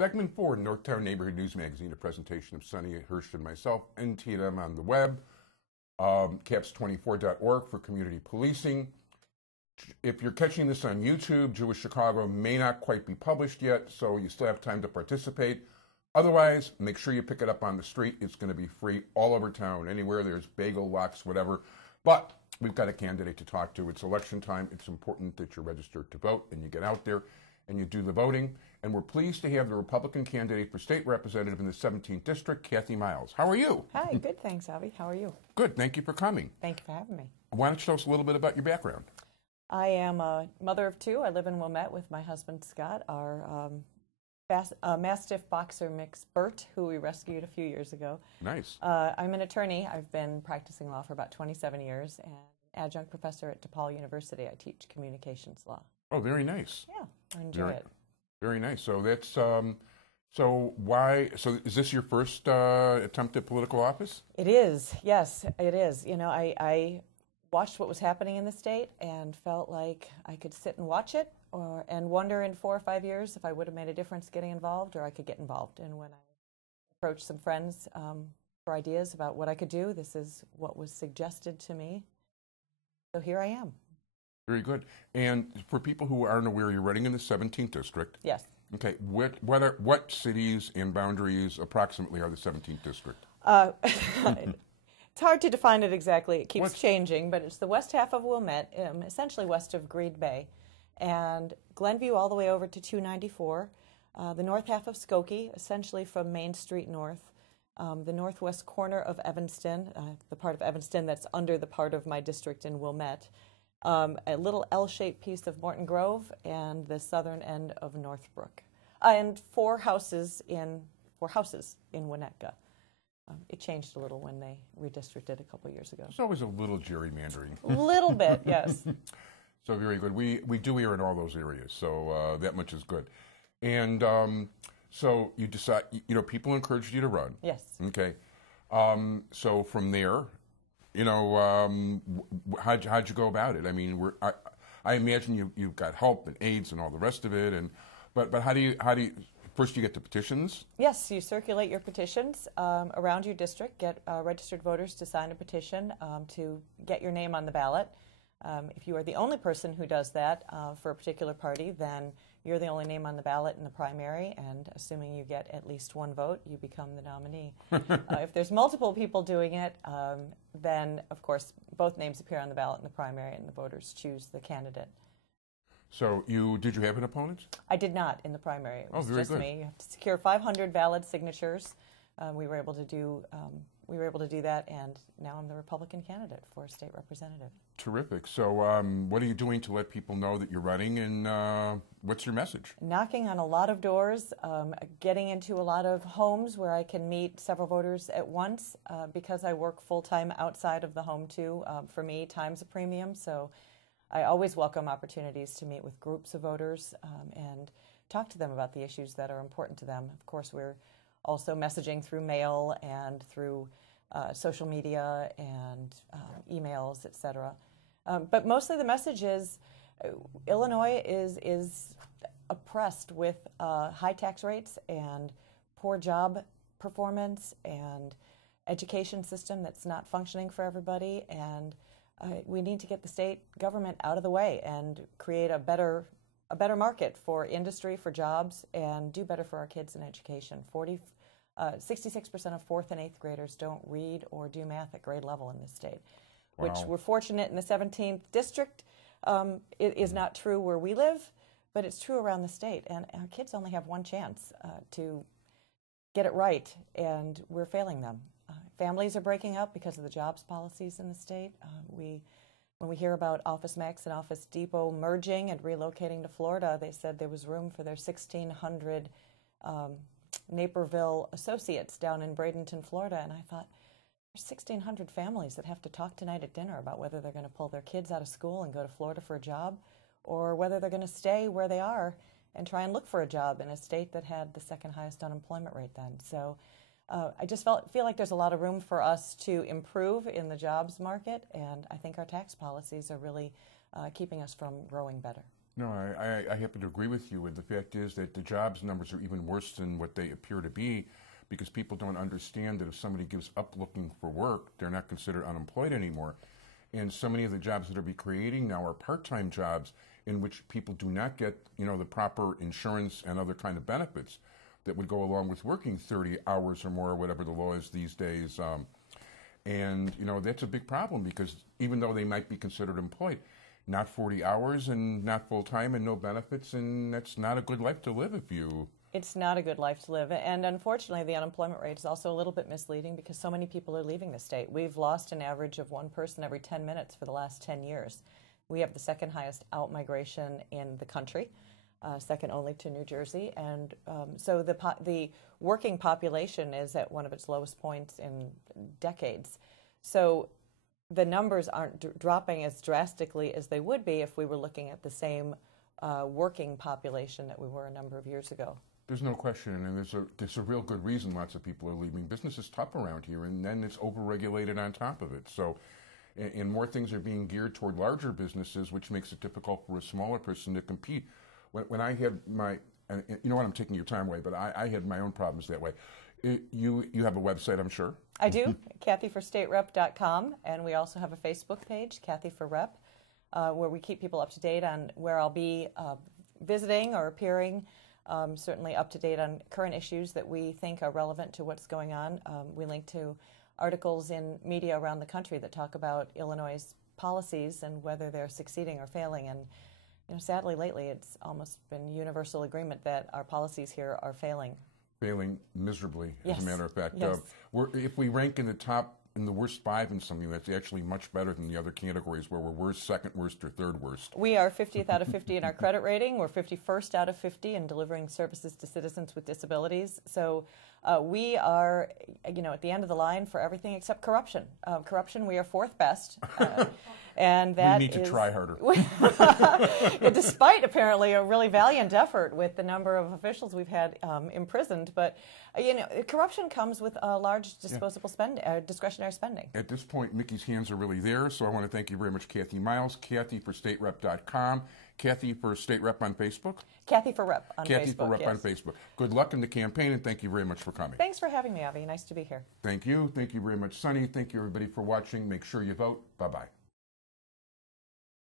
Segment 4, Northtown Neighborhood News Magazine, a presentation of Sonny Hirsch and myself, NTNM on the web, caps24.org for community policing. If you're catching this on YouTube, Jewish Chicago may not quite be published yet, so you still have time to participate. Otherwise, make sure you pick it up on the street. It's going to be free all over town, anywhere there's bagel lots, whatever. But we've got a candidate to talk to. It's election time. It's important that you're registered to vote and you get out there and you do the voting. And we're pleased to have the Republican candidate for state representative in the 17th District, Kathy Myalls. How are you? Hi, good, thanks, Avi. How are you? Good, thank you for coming. Thank you for having me. Why don't you tell us a little bit about your background? I am a mother of two. I live in Wilmette with my husband, Scott, our Mastiff Boxer mix, Bert, who we rescued a few years ago. Nice. I'm an attorney. I've been practicing law for about 27 years and adjunct professor at DePaul University. I teach communications law. Oh, very nice. Yeah, I enjoy it. Very nice. So that's so is this your first attempt at political office? It is. Yes, it is. You know, I watched what was happening in the state and felt like I could sit and watch it and wonder in 4 or 5 years if I would have made a difference getting involved, or I could get involved. And when I approached some friends for ideas about what I could do, this is what was suggested to me. So here I am. Very good. And for people who aren't aware, you're running in the 17th District. Yes. Okay. What cities and boundaries approximately are the 17th District? It's hard to define it exactly. It keeps changing, but it's the west half of Wilmette, essentially west of Green Bay, and Glenview all the way over to 294, the north half of Skokie, essentially from Main Street north, the northwest corner of Evanston, the part of Evanston that's under the part of my district in Wilmette, a little L-shaped piece of Morton Grove, and the southern end of Northbrook, and four houses in Winnetka. It changed a little when they redistricted a couple years ago. There's always a little gerrymandering. A little bit, yes. So very good. We do here in all those areas, so that much is good. And so you decide, people encouraged you to run. Yes. Okay. So from there, how'd you go about it? I mean, I imagine you've got help and aides and all the rest of it, but how do you first you get the petitions? Yes, you circulate your petitions around your district, get registered voters to sign a petition to get your name on the ballot. If you are the only person who does that for a particular party, then you're the only name on the ballot in the primary, and assuming you get at least one vote, you become the nominee. If there's multiple people doing it, then, of course, both names appear on the ballot in the primary, and the voters choose the candidate. So did you have an opponent? I did not in the primary. It was just good. me. You have to secure 500 valid signatures. We were able to do that, and now I'm the Republican candidate for state representative. Terrific. So what are you doing to let people know that you're running, and what's your message? Knocking on a lot of doors, getting into a lot of homes where I can meet several voters at once. Because I work full-time outside of the home, too, for me, time's a premium, so I always welcome opportunities to meet with groups of voters and talk to them about the issues that are important to them. Of course, we're also messaging through mail and through social media and emails, etc. But mostly the message is Illinois is oppressed with high tax rates and poor job performance and education system that's not functioning for everybody, and we need to get the state government out of the way and create a better market for industry, for jobs, and do better for our kids in education. 66% of 4th and 8th graders don't read or do math at grade level in this state, wow. Which we're fortunate in the 17th District. It is not true where we live, but it's true around the state. And our kids only have one chance to get it right, and we're failing them. Families are breaking up because of the jobs policies in the state. When we hear about Office Max and Office Depot merging and relocating to Florida, they said there was room for their 1,600 Naperville associates down in Bradenton, Florida. And I thought, there's 1,600 families that have to talk tonight at dinner about whether they're going to pull their kids out of school and go to Florida for a job, or whether they're going to stay where they are and try and look for a job in a state that had the second highest unemployment rate then. So I just feel like there's a lot of room for us to improve in the jobs market, and I think our tax policies are really keeping us from growing better. No, I happen to agree with you. And the fact is that the jobs numbers are even worse than what they appear to be because people don't understand that if somebody gives up looking for work, they're not considered unemployed anymore. And so many of the jobs that are being creating now are part-time jobs in which people do not get, the proper insurance and other kind of benefits that would go along with working 30 hours or more, or whatever the law is these days. And that's a big problem because even though they might be considered employed, not 40 hours and not full-time and no benefits, and that's not a good life to live if you... It's not a good life to live. And unfortunately, the unemployment rate is also a little bit misleading because so many people are leaving the state. We've lost an average of one person every 10 minutes for the last 10 years. We have the second highest out-migration in the country, second only to New Jersey. And so the working population is at one of its lowest points in decades. So the numbers aren't dropping as drastically as they would be if we were looking at the same working population that we were a number of years ago. There's no question, and there's a real good reason lots of people are leaving. Business is tough around here, and then it's overregulated on top of it. So, and more things are being geared toward larger businesses, which makes it difficult for a smaller person to compete. When I had my, and you know what, I'm taking your time away, but I had my own problems that way. You have a website, I'm sure? I do, KathyForStateRep.com, and we also have a Facebook page, Kathy for Rep, where we keep people up to date on where I'll be visiting or appearing. Certainly up to date on current issues that we think are relevant to what's going on. We link to articles in media around the country that talk about Illinois' policies and whether they're succeeding or failing. And sadly, lately, it's almost been universal agreement that our policies here are failing. Failing miserably, yes. As a matter of fact. Yes. If we rank in the worst 5 in something, that's actually much better than the other categories where we're worst, second worst, or third worst. We are 50th out of 50 in our credit rating. We're 51st out of 50 in delivering services to citizens with disabilities. So we are, at the end of the line for everything except corruption. Corruption, we are 4th best. And that we need to try harder. Despite apparently a really valiant effort with the number of officials we've had imprisoned, but corruption comes with a large disposable discretionary spending. At this point, Mickey's hands are really there, so I want to thank you very much, Kathy Myalls, KathyForStateRep.com, Kathy for State Rep on Facebook. Kathy for Rep on Kathy Facebook. for Rep on Facebook. Good luck in the campaign, and thank you very much for coming. Thanks for having me, Avi. Nice to be here. Thank you. Thank you very much, Sonny. Thank you, everybody, for watching. Make sure you vote. Bye-bye.